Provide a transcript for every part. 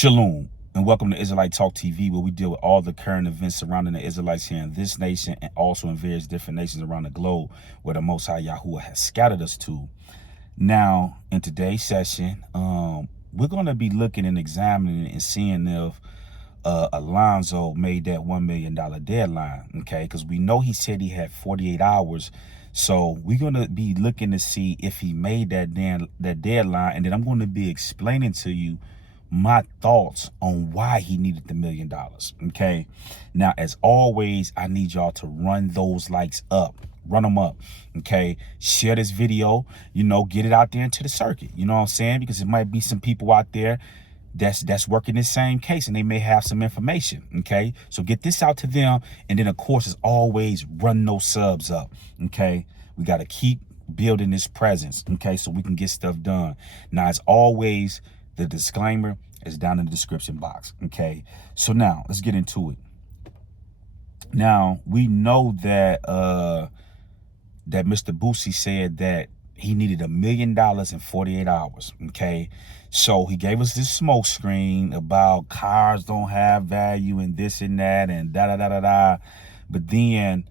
Shalom, and welcome to Israelite Talk TV, where we deal with all the current events surrounding the Israelites here in this nation and also in various different nations around the globe where the Most High Yahuwah has scattered us to. Now, in today's session, we're going to be looking and examining and seeing if Alonzo made that $1 million deadline, okay? Because we know he said he had 48 hours. So we're going to be looking to see if he made that deadline, and then I'm going to be explaining to you my thoughts on why he needed the $1 million, okay? Now, as always, I need y'all to run those likes up. Run them up, okay? Share this video, get it out there into the circuit, you know what I'm saying? Because it might be some people out there that's working this same case and they may have some information, okay? So get this out to them, and then, of course, as always, run those subs up, okay? We got to keep building this presence, okay, so we can get stuff done. Now, as always, the disclaimer is down in the description box, okay? So now, let's get into it. Now, we know that that Mr. Boosie said that he needed $1 million in 48 hours, okay? So he gave us this smoke screen about cars don't have value and this and that and da-da-da-da-da. But then,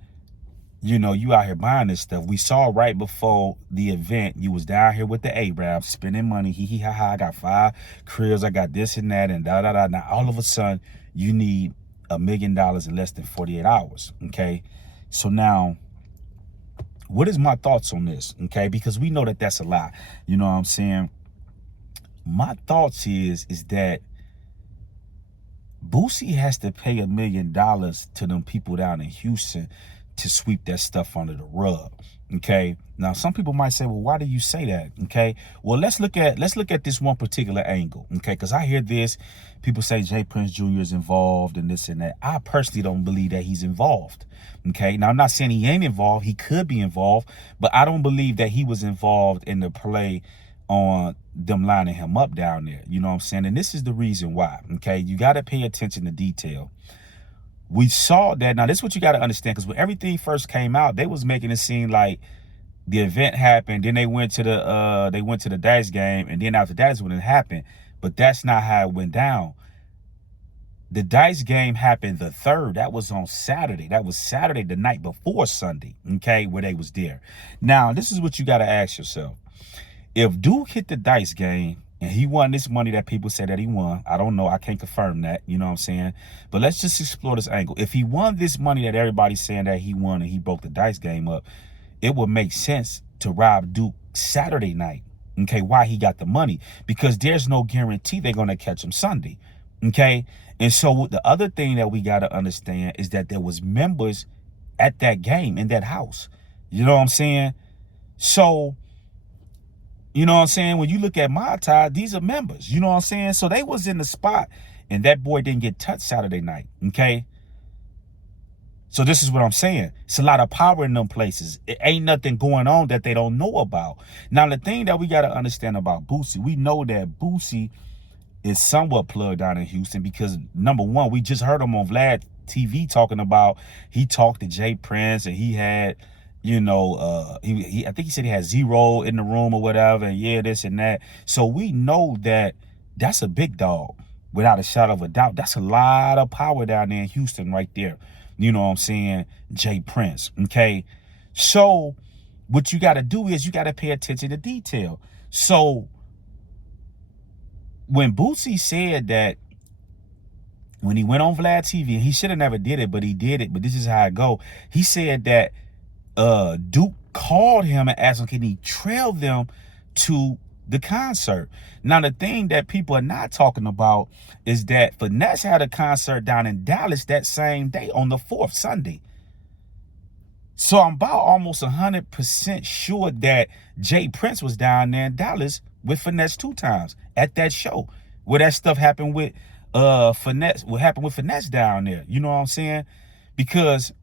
you out here buying this stuff. We saw right before the event, you was down here with the Arabs spending money. Hee-hee-ha-ha, I got 5 cribs, I got this and that and da-da-da. Now, all of a sudden, you need $1 million in less than 48 hours, okay? So now, what is my thoughts on this, okay? Because we know that that's a lie, you know what I'm saying? My thoughts is that Boosie has to pay $1 million to them people down in Houston to sweep that stuff under the rug, okay? Now, some people might say, well, why do you say that, okay? Well, let's look at this one particular angle, okay? Because I hear this, people say J. Prince Jr. is involved and this and that. I personally don't believe that he's involved, okay? Now, I'm not saying he ain't involved. He could be involved, but I don't believe that he was involved in the play on them lining him up down there, you know what I'm saying? And this is the reason why, okay? You got to pay attention to detail. We saw that. Now, this is what you got to understand, because when everything first came out, they was making it seem like the event happened, then they went to the dice game, and then after that is when it happened. But that's not how it went down. The dice game happened the 3rd. That was on Saturday. That was Saturday, the night before Sunday, okay, where they was there. Now, this is what you got to ask yourself. If Duke hit the dice game and he won this money that people say that he won, I don't know, I can't confirm that, you know what I'm saying? But let's just explore this angle. If he won this money that everybody's saying that he won and he broke the dice game up, it would make sense to rob Duke Saturday night, okay, why he got the money, because there's no guarantee they're going to catch him Sunday, okay? And so the other thing that we got to understand is that there was members at that game in that house, you know what I'm saying? So, you know what I'm saying? When you look at I.I.T, these are members, you know what I'm saying? So they was in the spot, and that boy didn't get touched Saturday night, okay? So this is what I'm saying. It's a lot of power in them places. It ain't nothing going on that they don't know about. Now, the thing that we got to understand about Boosie, we know that Boosie is somewhat plugged down in Houston because, number one, we just heard him on Vlad TV talking about, he talked to J. Prince, and he had, I think he said he had zero in the room or whatever, and yeah, this and that. So we know that that's a big dog, without a shadow of a doubt. That's a lot of power down there in Houston right there. You know what I'm saying? J. Prince, okay? So what you got to do is you got to pay attention to detail. So when Boosie said that, when he went on Vlad TV, he should have never did it, but he did it, but this is how it go. He said that Duke called him and asked him, can he trail them to the concert? Now, the thing that people are not talking about is that Finesse had a concert down in Dallas that same day on the 4th, Sunday. So I'm about almost 100% sure that J. Prince was down there in Dallas with Finesse 2 times at that show where that stuff happened with Finesse. What happened with Finesse down there? You know what I'm saying? Because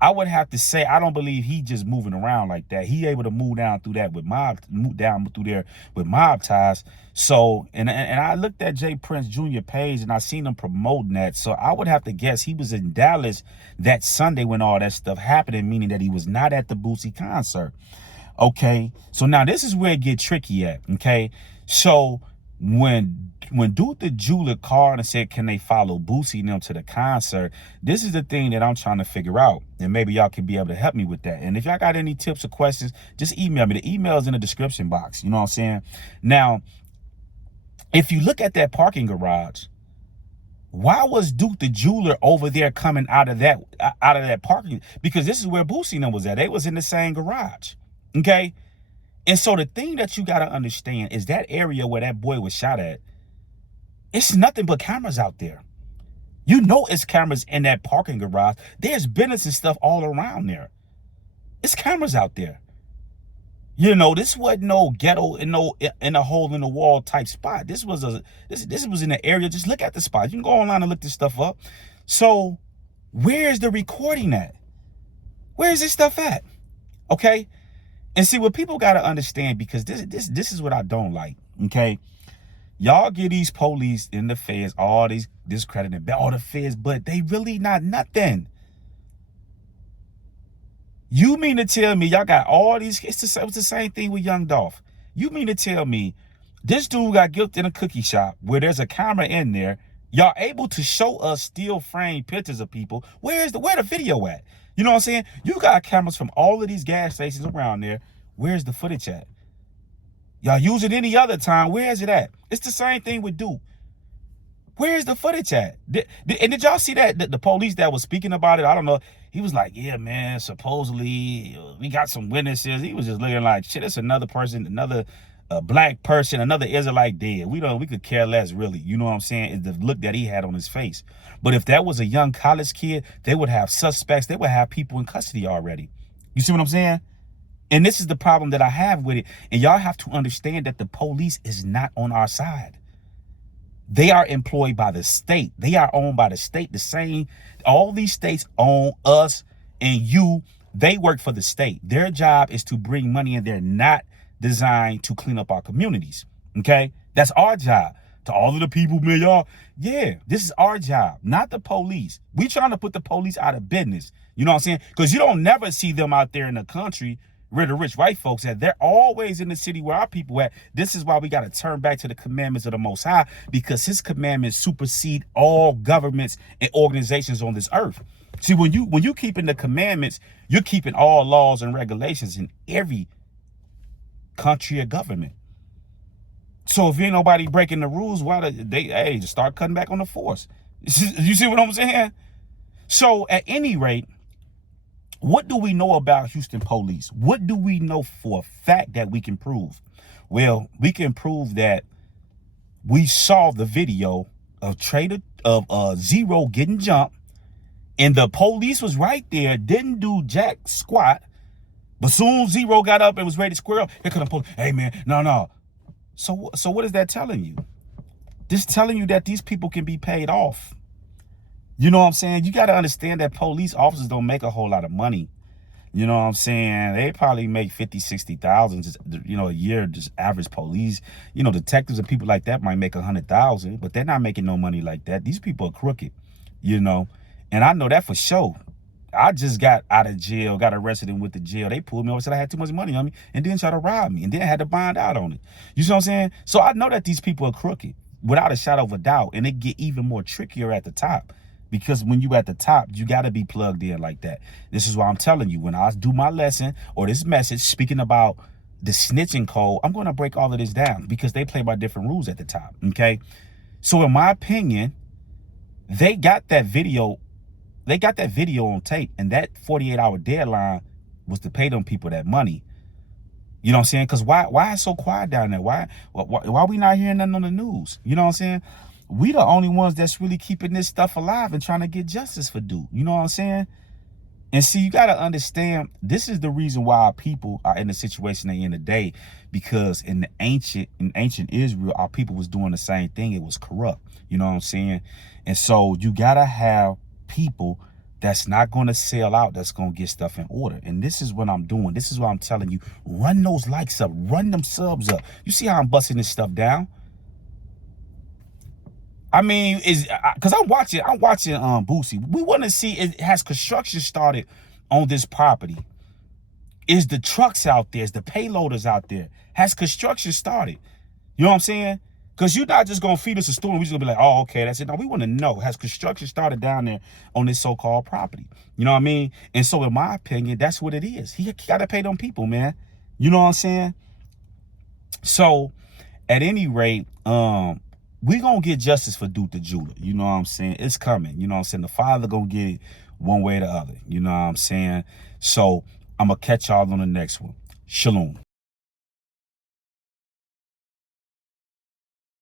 I would have to say, I don't believe he just moving around like that. He able to move down through that with move down through there with mob ties. So, and I looked at J. Prince Jr. page and I seen him promoting that. So I would have to guess he was in Dallas that Sunday when all that stuff happened, meaning that he was not at the Boosie concert. Okay, so now this is where it get tricky at, okay? So when Duke the jeweler called and said, can they follow Boosie and them to the concert? This is the thing that I'm trying to figure out. And maybe y'all can be able to help me with that. And if y'all got any tips or questions, just email me. The email is in the description box. You know what I'm saying? Now, if you look at that parking garage, why was Duke the jeweler over there coming out of that parking? Because this is where Boosie and them was at. They was in the same garage. Okay? And so the thing that you got to understand is that area where that boy was shot at, it's nothing but cameras out there. You know it's cameras in that parking garage. There's business and stuff all around there. It's cameras out there. You know, this wasn't no ghetto in a hole in the wall type spot. This was in an area. Just look at the spot. You can go online and look this stuff up. So where's the recording at? Where's this stuff at? Okay? And see what people gotta understand, because this is what I don't like. Okay. Y'all give these police and the feds all these discredit and all the feds, but they really not nothing. You mean to tell me y'all got all these? It's the same thing with Young Dolph. You mean to tell me this dude got guilty in a cookie shop where there's a camera in there? Y'all able to show us still frame pictures of people? Where the video at? You know what I'm saying? You got cameras from all of these gas stations around there. Where's the footage at? Y'all use it any other time. Where is it at? It's the same thing with Duke. Where's the footage at? And did y'all see that the police that was speaking about it? I don't know. He was like, yeah, man, supposedly we got some witnesses. He was just looking like, shit, it's another person, another black person, another Israelite dead. We could care less, really. You know what I'm saying? It's the look that he had on his face. But if that was a young college kid, they would have suspects. They would have people in custody already. You see what I'm saying? And this is the problem that I have with it. And y'all have to understand that the police is not on our side. They are employed by the state. They are owned by the state. The same, all these states own us and you. They work for the state. Their job is to bring money in. They're not designed to clean up our communities. Okay? That's our job. To all of the people, man, y'all, yeah, this is our job, not the police. We trying to put the police out of business. You know what I'm saying? Because you don't never see them out there in the country where the rich white folks at. They're always in the city where our people at. This is why we got to turn back to the commandments of the Most High, because his commandments supersede all governments and organizations on this earth. See, when you keeping the commandments, you're keeping all laws and regulations in every country or government. So if ain't nobody breaking the rules, why they just start cutting back on the force? You see what I'm saying? So at any rate, what do we know about Houston police? What do we know for a fact that we can prove? Well, we can prove that we saw the video of Zero getting jumped, and the police was right there, didn't do jack squat, but soon Zero got up and was ready to square up. Here come the police. Hey man, no. So what is that telling you? This telling you that these people can be paid off. You know what I'm saying? You got to understand that police officers don't make a whole lot of money. You know what I'm saying? They probably make 50, 60,000, just, you know, a year, just average police. You know, detectives and people like that might make 100,000, but they're not making no money like that. These people are crooked, you know, and I know that for sure. I just got out of jail, got arrested and went to jail. They pulled me over, said I had too much money on me, and then tried to rob me, and then had to bond out on it. You see what I'm saying? So I know that these people are crooked without a shadow of a doubt, and it get even more trickier at the top. Because when you at the top, you got to be plugged in like that. This is why I'm telling you, when I do my lesson or this message speaking about the snitching code, I'm going to break all of this down because they play by different rules at the top, okay? So in my opinion, they got that video on tape, and that 48-hour deadline was to pay them people that money. You know what I'm saying? Because why it's so quiet down there? Why we not hearing nothing on the news? You know what I'm saying? We the only ones that's really keeping this stuff alive and trying to get justice for Duke. You know what I'm saying? And see, you got to understand, this is the reason why our people are in the situation they in today, because in ancient Israel, our people was doing the same thing. It was corrupt. You know what I'm saying? And so you got to have people that's not going to sell out, that's going to get stuff in order. And this is what I'm doing. This is what I'm telling you. Run those likes up. Run them subs up. You see how I'm busting this stuff down? I mean, because I'm watching Boosie. We want to see, has construction started on this property? Is the trucks out there? Is the payloaders out there? Has construction started? You know what I'm saying? Because you're not just going to feed us a story. We're just going to be like, oh, okay, that's it. No, we want to know, has construction started down there on this so-called property? You know what I mean? And so in my opinion, that's what it is. He got to pay them people, man. You know what I'm saying? So at any rate, we going to get justice for Duke the Judah. You know what I'm saying? It's coming. You know what I'm saying? The father going to get it one way or the other. You know what I'm saying? So I'm going to catch y'all on the next one. Shalom.